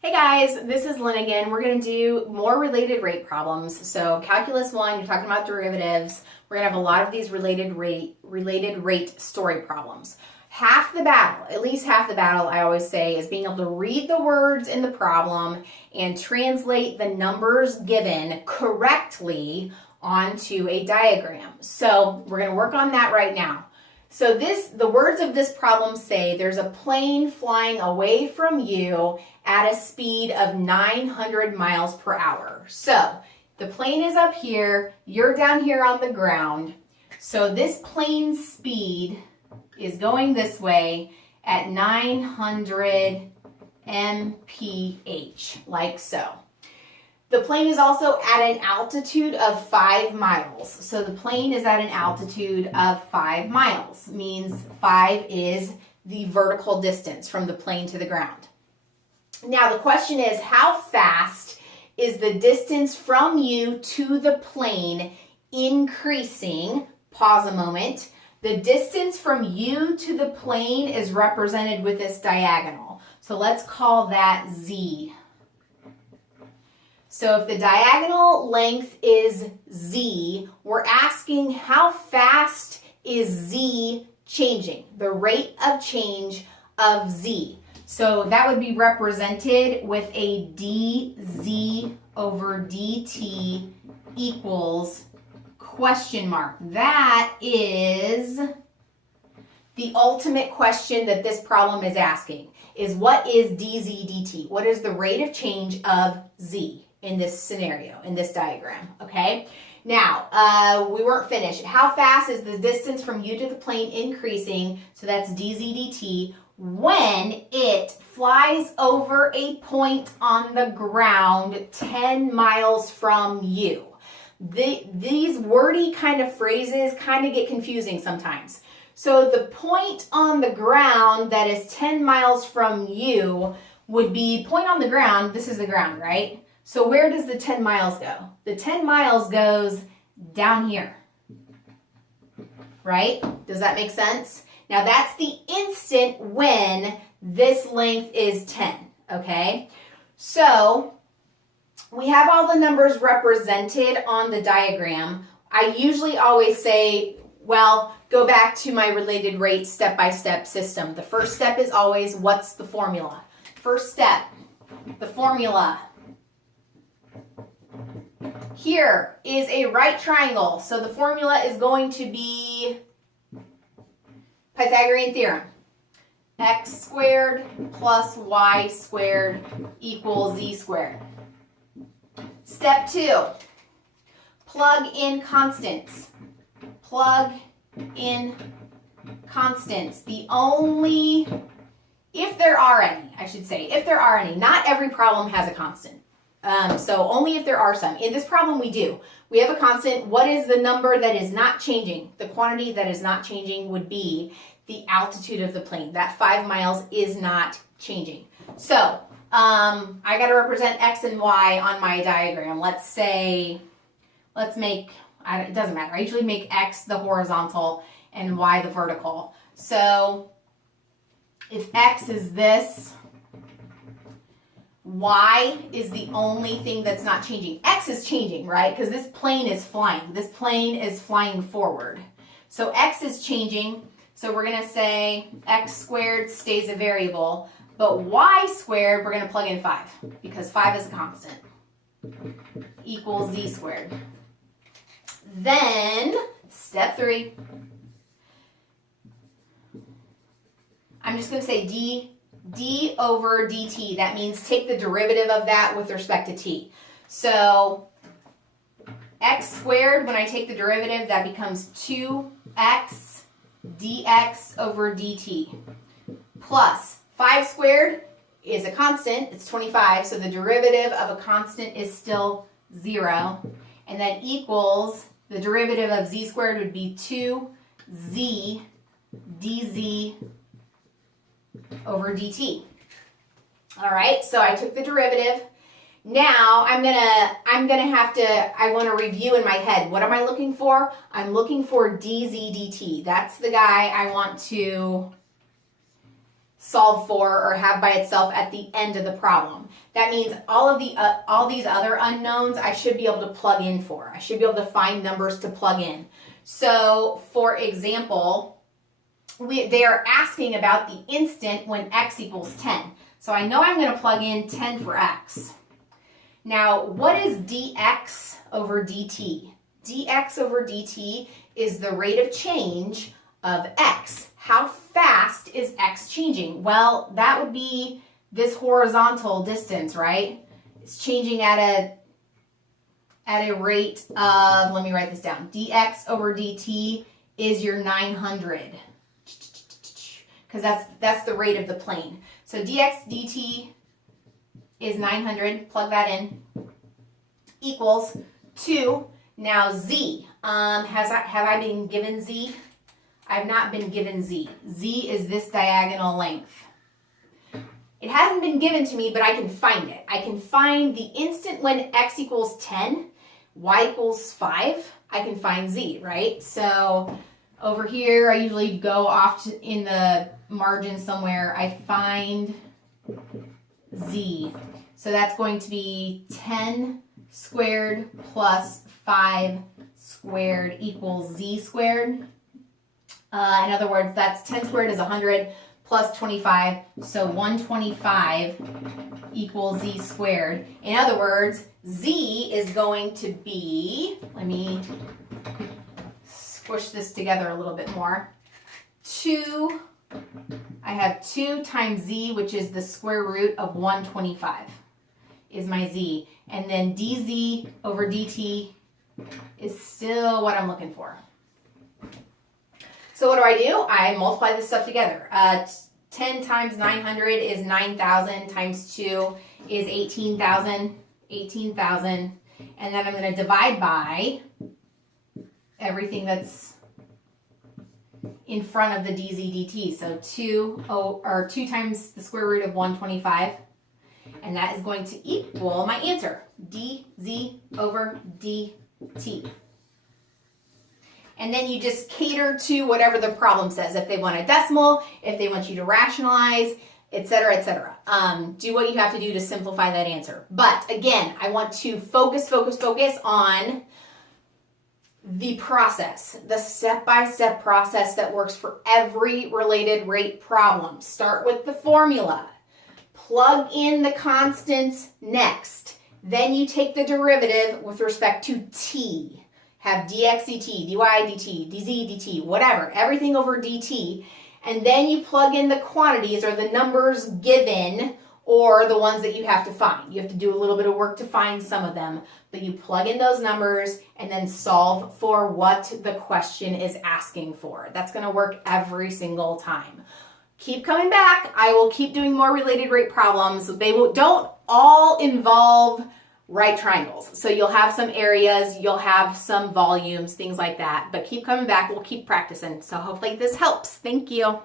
Hey guys, this is Lynn again. We're going to do more related rate problems. So Calculus 1, you're talking about derivatives. We're going to have a lot of these related rate story problems. Half the battle, at least half the battle, I always say, is being able to read the words in the problem and translate the numbers given correctly onto a diagram. So we're going to work on that right now. So the words of this problem say there's a plane flying away from you at a speed of 900 miles per hour. So the plane is up here, you're down here on the ground. So this plane's speed is going this way at 900 mph, like so. The plane is also at an altitude of 5 miles. So the plane is at an altitude of 5 miles, means 5 is the vertical distance from the plane to the ground. Now the question is, how fast is the distance from you to the plane increasing? Pause a moment. The distance from you to the plane is represented with this diagonal. So let's call that Z. So if the diagonal length is Z, we're asking how fast is Z changing, the rate of change of Z. So that would be represented with a dz over dt equals question mark. That is the ultimate question that this problem is asking, is what is dz dt? What is the rate of change of Z in this scenario, in this diagram, okay? Now, we weren't finished. How fast is the distance from you to the plane increasing? So that's dz dt when it flies over a point on the ground 10 miles from you. These wordy kind of phrases kind of get confusing sometimes. So the point on the ground that is 10 miles from you would be point on the ground. This is the ground, right? So where does the 10 miles go? The 10 miles goes down here, right? Does that make sense? Now that's the instant when this length is 10, okay? So we have all the numbers represented on the diagram. I usually always say, well, go back to my related rate step-by-step system. The first step is always, what's the formula? First step, the formula. Here is a right triangle, so the formula is going to be Pythagorean theorem. X squared plus y squared equals z squared. Step 2, plug in constants. Plug in constants. If there are any, I should say, if there are any. Not every problem has a constant. So only if there are some. In this problem we do. We have a constant. What is the number that is not changing? The quantity that is not changing would be the altitude of the plane. That 5 miles is not changing. So I got to represent x and y on my diagram. Let's make, it doesn't matter. I usually make x the horizontal and y the vertical. So if x is this, y is the only thing that's not changing. X is changing, right? Because this plane is flying. This plane is flying forward. So x is changing. So we're going to say x squared stays a variable. But y squared, we're going to plug in 5. Because 5 is a constant. Equals z squared. Then, step 3. I'm just going to say d over dt. That means take the derivative of that with respect to t. So x squared, when I take the derivative, that becomes 2x dx over dt. Plus 5 squared is a constant. It's 25. So the derivative of a constant is still 0. And then equals, the derivative of z squared would be 2z dz over dt. All right, so I took the derivative. Now I want to review in my head. What am I looking for? I'm looking for dz dt. That's the guy I want to solve for or have by itself at the end of the problem. That means all these other unknowns I should be able to plug in for. I should be able to find numbers to plug in. So, for example, they are asking about the instant when x equals 10. So I know I'm going to plug in 10 for x. Now, what is dx over dt? Dx over dt is the rate of change of x. How fast is x changing? Well, that would be this horizontal distance, right? It's changing at a rate of, let me write this down, dx over dt is your 900, because that's the rate of the plane. So dx dt is 900, plug that in, equals 2. Now z, have I been given z? I've not been given z. Z is this diagonal length. It hasn't been given to me, but I can find it. I can find the instant when x equals 10, y equals 5. I can find z, right? So over here, I usually go off in the margin somewhere. I find z. So that's going to be 10 squared plus 5 squared equals z squared. In other words, that's 10 squared is 100 plus 25, so 125 equals z squared. In other words, z is going to be, let me squish this together a little bit more, I have 2 times z, which is the square root of 125, is my z. And then dz over dt is still what I'm looking for. So what do? I multiply this stuff together. 10 times 900 is 9,000 times 2 is 18,000. And then I'm going to divide by everything that's in front of the dz dt. So 2 times the square root of 125. And that is going to equal my answer, dz over dt. And then you just cater to whatever the problem says. If they want a decimal, if they want you to rationalize, etc., etc. Do what you have to do to simplify that answer. But again, I want to focus on the process, the step-by-step process that works for every related rate problem. Start with the formula. Plug in the constants next. Then you take the derivative with respect to t. Have dx dt, dy dt, dz dt, whatever, everything over dt. And then you plug in the quantities or the numbers given or the ones that you have to find. You have to do a little bit of work to find some of them, but you plug in those numbers and then solve for what the question is asking for. That's going to work every single time. Keep coming back. I will keep doing more related rate problems. They don't all involve right triangles. So you'll have some areas, you'll have some volumes, things like that. But keep coming back. We'll keep practicing. So hopefully this helps. Thank you.